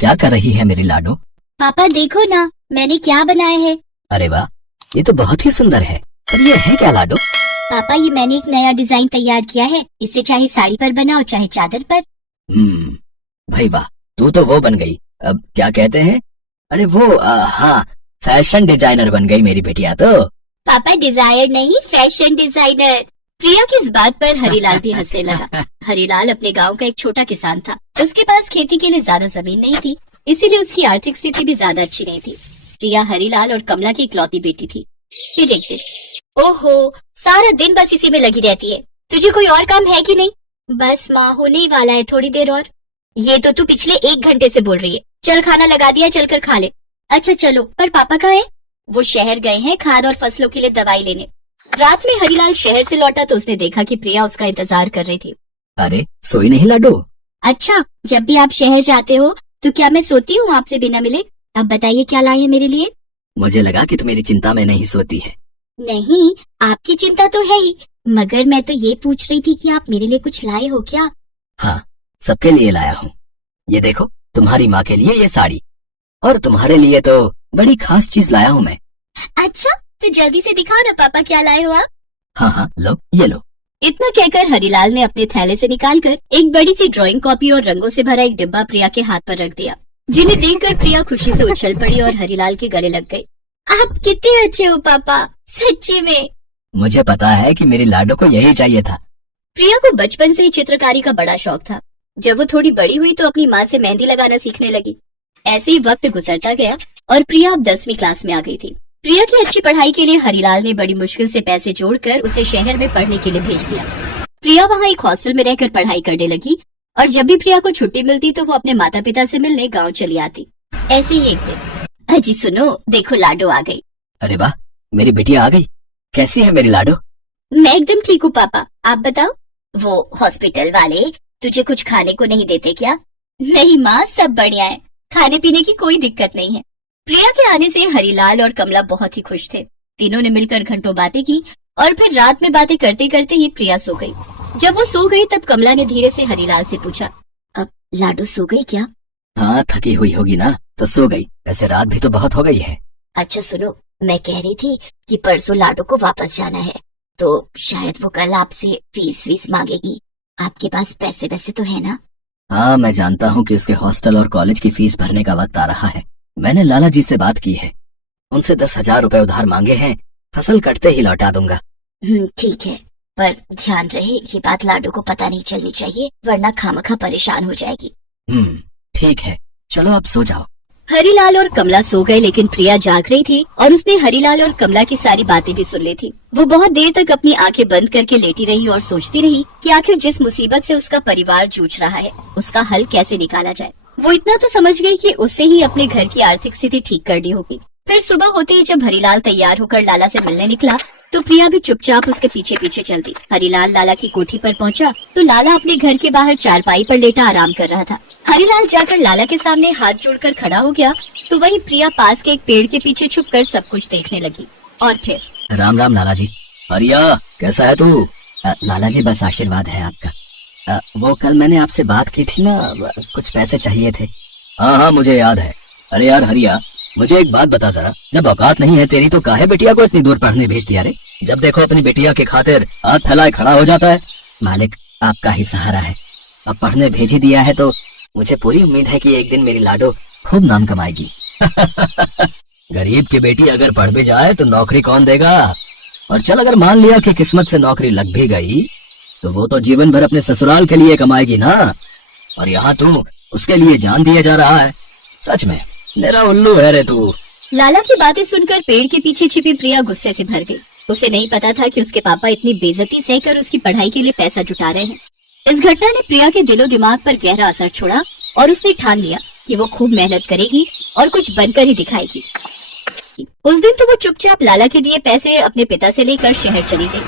क्या कर रही है मेरी लाडो? पापा देखो ना, मैंने क्या बनाया है। अरे वाह, ये तो बहुत ही सुंदर है। पर ये है क्या लाडो? पापा ये मैंने एक नया डिजाइन तैयार किया है। इसे चाहे साड़ी पर बनाओ चाहे चादर पर। भाई वाह, तू तो वो बन गई। अब क्या कहते हैं? अरे वो हाँ, फैशन डिजाइनर बन गई मेरी बेटिया तो। पापा डिजायर नहीं, फैशन डिजाइनर। प्रिया की इस बात पर हरीलाल भी हंसने लगा। हरीलाल अपने गांव का एक छोटा किसान था। उसके पास खेती के लिए ज्यादा जमीन नहीं थी, इसीलिए उसकी आर्थिक स्थिति भी ज्यादा अच्छी नहीं थी। प्रिया हरीलाल और कमला की इकलौती बेटी थी। फिर एक दिन, ओहो, सारा दिन बस इसी में लगी रहती है। तुझे कोई और काम है कि नहीं? बस माँ, होने ही वाला है, थोड़ी देर और। ये तो तू पिछले 1 घंटे से बोल रही है। चल खाना लगा दिया, चल कर खा ले। अच्छा चलो, पर पापा कहाँ है? वो शहर गए हैं खाद और फसलों के लिए दवाई लेने। रात में हरीलाल शहर से लौटा तो उसने देखा कि प्रिया उसका इंतजार कर रही थी। अरे सोई नहीं लाडो? अच्छा, जब भी आप शहर जाते हो तो क्या मैं सोती हूँ आपसे बिना मिले? अब बताइए क्या लाए हैं मेरे लिए? मुझे लगा कि तू मेरी चिंता में नहीं सोती है। नहीं, आपकी चिंता तो है ही, मगर मैं तो ये पूछ रही थी कि आप मेरे लिए कुछ लाए हो क्या? हाँ, सबके लिए लाया हूँ। ये देखो, तुम्हारी माँ के लिए ये साड़ी, और तुम्हारे लिए तो बड़ी खास चीज लाया हूँ मैं। अच्छा, तो जल्दी से दिखाओ ना पापा, क्या लाए हो आप? हाँ, लो, ये लो। इतना कहकर हरीलाल ने अपने थैले से निकालकर एक बड़ी सी ड्राइंग कॉपी और रंगों से भरा एक डिब्बा प्रिया के हाथ पर रख दिया, जिन्हें देखकर प्रिया खुशी से उछल पड़ी और हरीलाल के गले लग गई। आप कितने अच्छे हो पापा, सच्ची में। मुझे पता है कि मेरी लाडो को यही चाहिए था। प्रिया को बचपन से ही चित्रकारी का बड़ा शौक था। जब वो थोड़ी बड़ी हुई तो अपनी माँ से मेहंदी लगाना सीखने लगी। ऐसे ही वक्त गुजरता गया और प्रिया अब 10वीं क्लास में आ गई थी। प्रिया की अच्छी पढ़ाई के लिए हरीलाल ने बड़ी मुश्किल से पैसे जोड़कर उसे शहर में पढ़ने के लिए भेज दिया। प्रिया वहाँ एक हॉस्टल में रहकर पढ़ाई करने लगी और जब भी प्रिया को छुट्टी मिलती तो वो अपने माता पिता से मिलने गाँव चली आती। ऐसे ही एक दिन, अजी सुनो, देखो लाडो आ गई। अरे वाह, मेरी बिटिया आ गई। कैसी है मेरी लाडो? मैं एकदम ठीक हूँ पापा, आप बताओ। वो हॉस्पिटल वाले तुझे कुछ खाने को नहीं देते क्या? नहीं माँ, सब बढ़िया है, खाने पीने की कोई दिक्कत नहीं है। प्रिया के आने से हरीलाल और कमला बहुत ही खुश थे। तीनों ने मिलकर घंटों बातें की और फिर रात में बातें करते करते ही प्रिया सो गई। जब वो सो गई तब कमला ने धीरे से हरीलाल से पूछा, अब लाडो सो गई क्या? हाँ, थकी हुई होगी ना, तो सो गई। वैसे रात भी तो बहुत हो गई है। अच्छा सुनो, मैं कह रही थी कि परसों लाडो को वापस जाना है, तो शायद वो कल आपसे फीस मांगेगी। आपके पास पैसे वैसे तो है ना? हाँ, मैं जानता हूँ कि उसके हॉस्टल और कॉलेज की फीस भरने का वक्त आ रहा है। मैंने लाला जी से बात की है, उनसे 10,000 रुपए उधार मांगे हैं। फसल कटते ही लौटा दूंगा। ठीक है, पर ध्यान रहे ये बात लाडो को पता नहीं चलनी चाहिए, वरना खामखा परेशान हो जाएगी। ठीक है, चलो आप सो जाओ। हरीलाल और कमला सो गए, लेकिन प्रिया जाग रही थी और उसने हरीलाल और कमला की सारी बातें भी सुन ली थी। वो बहुत देर तक अपनी आंखें बंद करके लेटी रही और सोचती रही कि आखिर जिस मुसीबत से उसका परिवार जूझ रहा है उसका हल कैसे निकाला जाए। वो इतना तो समझ गई कि उससे ही अपने घर की आर्थिक स्थिति ठीक करनी होगी। फिर सुबह होते ही जब हरीलाल तैयार होकर लाला से मिलने निकला तो प्रिया भी चुपचाप उसके पीछे पीछे चलती। हरीलाल लाला की कोठी पर पहुंचा तो लाला अपने घर के बाहर चारपाई पर लेटा आराम कर रहा था। हरीलाल जाकर लाला के सामने हाथ जोड़कर खड़ा हो गया तो वहीं प्रिया पास के एक पेड़ के पीछे छुपकर सब कुछ देखने लगी। और फिर राम राम लाला जी। हरिया, कैसा है तू? लाला जी, बस आशीर्वाद है आपका। वो कल मैंने आपसे बात की थी ना, कुछ पैसे चाहिए थे। हाँ, मुझे याद है। अरे यार हरिया, मुझे एक बात बता जरा, जब औकात नहीं है तेरी तो काहे बिटिया को इतनी दूर पढ़ने भेज दिया रे? जब देखो अपनी बिटिया के खातिर हाथ फैलाए खड़ा हो जाता है। मालिक आपका ही सहारा है, अब पढ़ने भेज ही दिया है तो मुझे पूरी उम्मीद है कि एक दिन मेरी लाडो खूब नाम कमाएगी। गरीब की बेटी अगर पढ़ भी जाए तो नौकरी कौन देगा? और चल अगर मान लिया कि किस्मत से नौकरी लग भी गई तो वो तो जीवन भर अपने ससुराल के लिए कमाएगी ना, और यहाँ तू उसके लिए जान दिया जा रहा है। सच में मेरा उल्लू है रे तू। लाला की बातें सुनकर पेड़ के पीछे छिपी प्रिया गुस्से से भर गई। उसे नहीं पता था कि उसके पापा इतनी बेइज्जती सहकर उसकी पढ़ाई के लिए पैसा जुटा रहे हैं। इस घटना ने प्रिया के दिलो दिमाग पर गहरा असर छोड़ा और उसने ठान लिया कि वो खूब मेहनत करेगी और कुछ बनकर ही दिखाएगी। उस दिन तो वो चुपचाप लाला के दिए पैसे अपने पिता से लेकर शहर चली गई,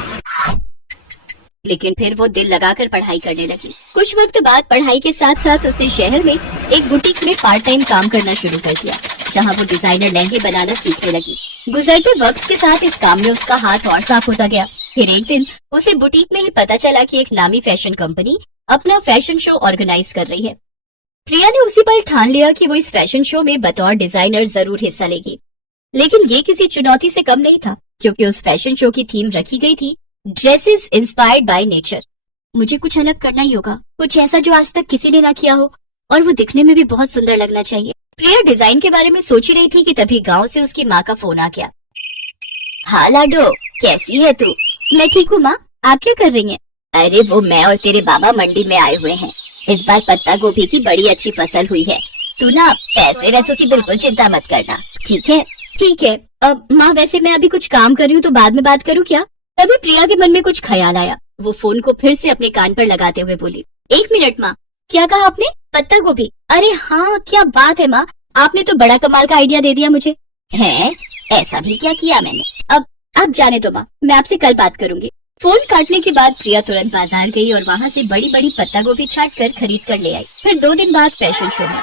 लेकिन फिर वो दिल लगाकर पढ़ाई करने लगी। कुछ वक्त बाद पढ़ाई के साथ साथ उसने शहर में एक बुटीक में पार्ट टाइम काम करना शुरू कर दिया, जहां वो डिजाइनर लहंगे बनाना सीखने लगी। गुजरते वक्त के साथ इस काम में उसका हाथ और साफ होता गया। फिर एक दिन उसे बुटीक में ही पता चला कि एक नामी फैशन कंपनी अपना फैशन शो ऑर्गेनाइज कर रही है। प्रिया ने उसी पल ठान लिया कि वो इस फैशन शो में बतौर डिजाइनर जरूर हिस्सा लेगी। लेकिन ये किसी चुनौती से कम नहीं था, क्योंकि उस फैशन शो की थीम रखी गई थी ड्रेसेस इंस्पायर्ड बाय नेचर। मुझे कुछ अलग करना ही होगा, कुछ ऐसा जो आज तक किसी ने ना किया हो, और वो दिखने में भी बहुत सुंदर लगना चाहिए। प्रिया डिजाइन के बारे में सोच ही रही थी कि तभी गांव से उसकी माँ का फोन आ गया। हाँ लाडो, कैसी है तू? मैं ठीक हूँ माँ, आप क्या कर रही हैं? अरे वो मैं और तेरे बाबा मंडी में आए हुए हैं। इस बार पत्ता गोभी की बड़ी अच्छी फसल हुई है। तू ना पैसे वैसों की बिल्कुल चिंता मत करना, ठीक है? ठीक है। अब माँ वैसे मैं अभी कुछ काम कर रही हूँ, तो बाद में बात करूँ क्या? तभी प्रिया के मन में कुछ ख्याल आया। वो फोन को फिर से अपने कान पर लगाते हुए बोली, 1 मिनट माँ, क्या कहा आपने? पत्ता गोभी? अरे हाँ, क्या बात है माँ, आपने तो बड़ा कमाल का आइडिया दे दिया मुझे। है, ऐसा भी क्या किया मैंने? अब आप जाने दो माँ, मैं आपसे कल बात करूंगी। फोन काटने के बाद प्रिया तुरंत बाजार गई और वहाँ से बड़ी बड़ी पत्ता गोभी छाट कर खरीद कर ले आई। फिर 2 दिन बाद फैशन शो में।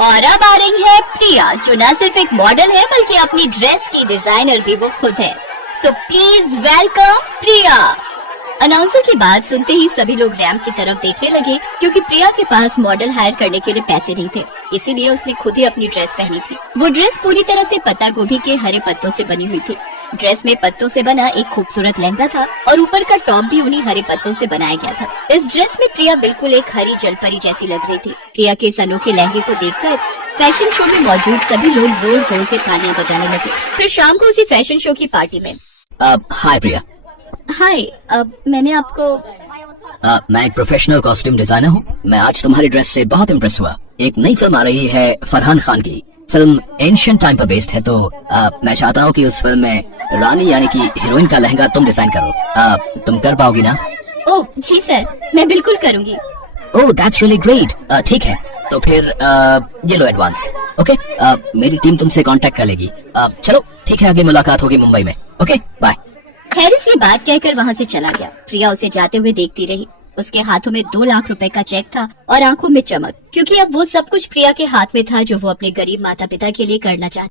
और अब आ रही है प्रिया, जो न सिर्फ एक मॉडल है बल्कि अपनी ड्रेस की डिजाइनर भी वो खुद है। So please welcome Priya. Announcer की बात सुनते ही सभी लोग रैंप की तरफ देखने लगे, क्योंकि प्रिया के पास मॉडल हायर करने के लिए पैसे नहीं थे, इसीलिए उसने खुद ही अपनी ड्रेस पहनी थी। वो ड्रेस पूरी तरह से पत्ता गोभी के हरे पत्तों से बनी हुई थी। ड्रेस में पत्तों से बना एक खूबसूरत लहंगा था और ऊपर का टॉप भी उन्हीं हरे पत्तों से बनाया गया था। इस ड्रेस में प्रिया बिल्कुल एक हरी जलपरी जैसी लग रही थी। प्रिया के इस अनोखे लहंगे को देखकर फैशन शो में मौजूद सभी लोग जोर जोर से तालियां बजाने लगे। फिर शाम को उसी फैशन शो की पार्टी में। हाय प्रिया। हाय, मैंने आपको मैं एक प्रोफेशनल कॉस्ट्यूम डिजाइनर हूँ। मैं आज तुम्हारी ड्रेस से बहुत इम्प्रेस हुआ। एक नई फिल्म आ रही है फरहान खान की। फिल्म एंशिएंट टाइम पर बेस्ड है, तो मैं चाहता हूँ कि उस फिल्म में रानी यानी कि हीरोइन का लहंगा तुम डिजाइन करो। तुम कर पाओगी ना? ओह जी सर, मैं बिल्कुल करूँगी। Oh that's really great. ठीक है, तो फिर ये लो एडवांस। ओके, मेरी टीम तुमसे कांटेक्ट कर लेगी। चलो ठीक है, आगे मुलाकात होगी मुंबई में। Okay bye. हैरिस ये बात कहकर वहाँ से चला गया। प्रिया उसे जाते हुए देखती रही। उसके हाथों में 2 लाख रुपए का चेक था और आंखों में चमक, क्योंकि अब वो सब कुछ प्रिया के हाथ में था जो वो अपने गरीब माता पिता के लिए करना चाहती।